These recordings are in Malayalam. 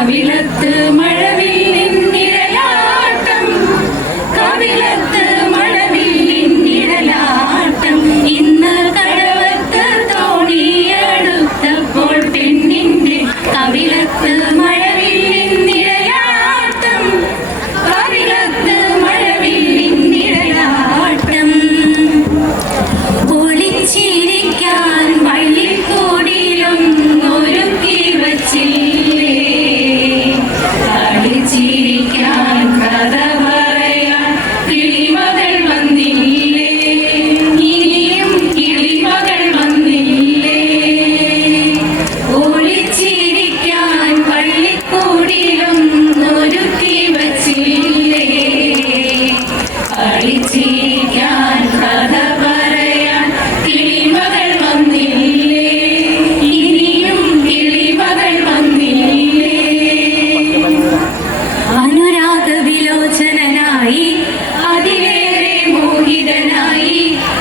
കവിളത്ത് മഴവില്ലിൻ നിഴലാട്ടം, കവിളത്ത് മഴവില്ലിൻ നിഴലാട്ടം. ഇന്ന് കടവത്ത് തോണിയെടുത്തപ്പോൾ പെണ്ണിന്റെ കവിളത്ത് മഴവില്ലിൻ നിഴലാട്ടം, കവിളത്ത് മഴവില്ലിൻ നിഴലാട്ടം. ഒളിച്ചിരിക്കാൻ വള്ളിക്കൂടിലും ഒരുക്കി വച്ചില്ലേ, കളിച്ചിരിക്കാൻ കഥ പറയാൻ കിളിമകൾ വന്നില്ലേ, ഇനിയും കിളിമകൾ വന്നില്ലേ. ഒളിച്ചിരിക്കാൻ വള്ളിക്കൂടിലും ഒരുക്കി വച്ചില്ലേ, കളിച്ചിരിക്കാൻ കഥ പറയാൻ കിളിമകൾ വന്നില്ലേ, ഇനിയും കിളിമകൾ വന്നില്ലേ. അനുരാഗ വിലോചനായി അതിലേറെ മോഹിതനായി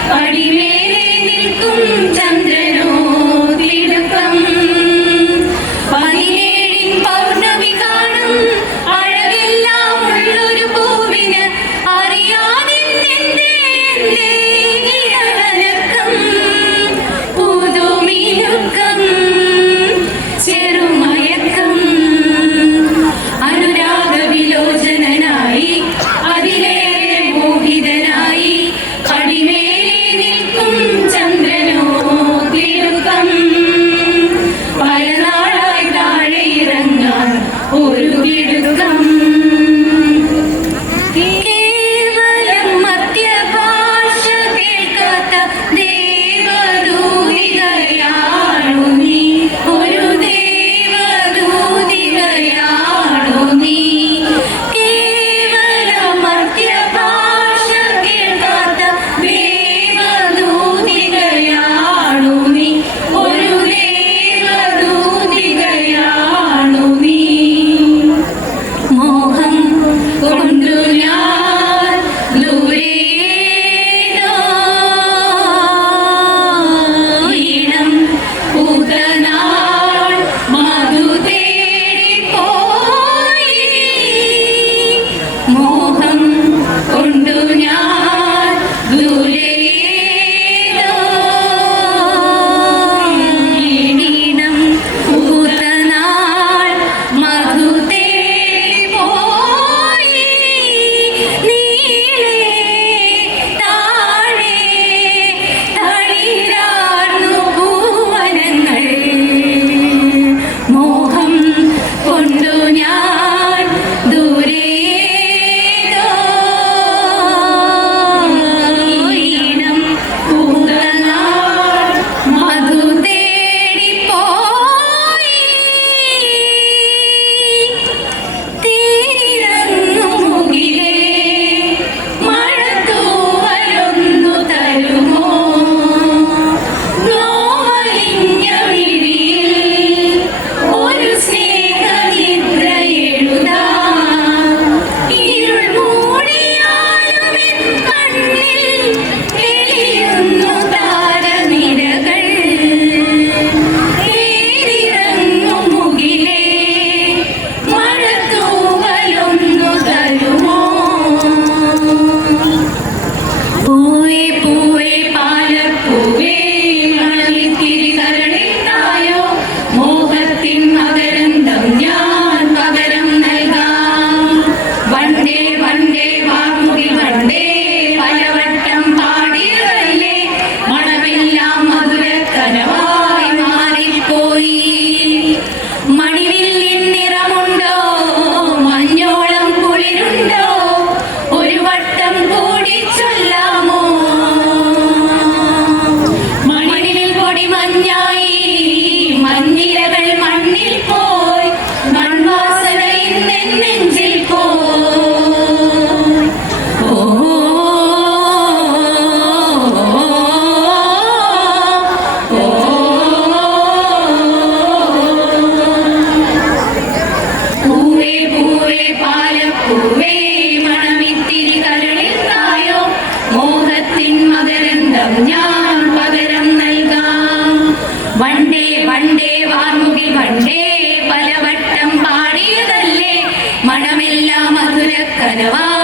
പടിമേലെ നിൽക്കും ചന്ദ്രനോ തിടുക്കം. 17 പൗർണമി കാണും അഴകെല്ലാം ഉള്ളൊരു പൂവിന് അറിയാതെ ഇടലക്കം പുതുമിനുക്കം ചെറുമയക്കം. അനുരാഗ വിലോചനായി അതിലേറെ മോഹിതനായി പടിമേലെ നിൽക്കും ചന്ദ്രനോ തിടുക്കം. പല നാളായി താഴെ ഇറങ്ങാൻ ഒരു തിടുക്കം. കേവലം മധ്യഭാഷ കേൾക്കാത്ത ദേവദൂതികയാണു നീ, ഒരു ദേവദൂതികയാണു നീ. കേവലം മധ്യഭാഷ കേൾക്കാത്ത ദേവദൂതികയാണു നീ, ഒരു ദേവദൂതികയാണു നീ. മോഹം കൊണ്ടു ഞാൻ ദൂരേതോ ഇടം പൂതനാൾ മധു തേടിപ്പോയി. മോഹം കൊണ്ടു ഞാൻ ദൂരേതോ ഇടം പൂതനാൾ മധു തേടിപ്പോയി. നീളെ താഴെ തളിരാർന്നു പൂവനങ്ങൾ. മോഹം കൊണ്ടു ഞാൻ ദൂരേതോ കനവാ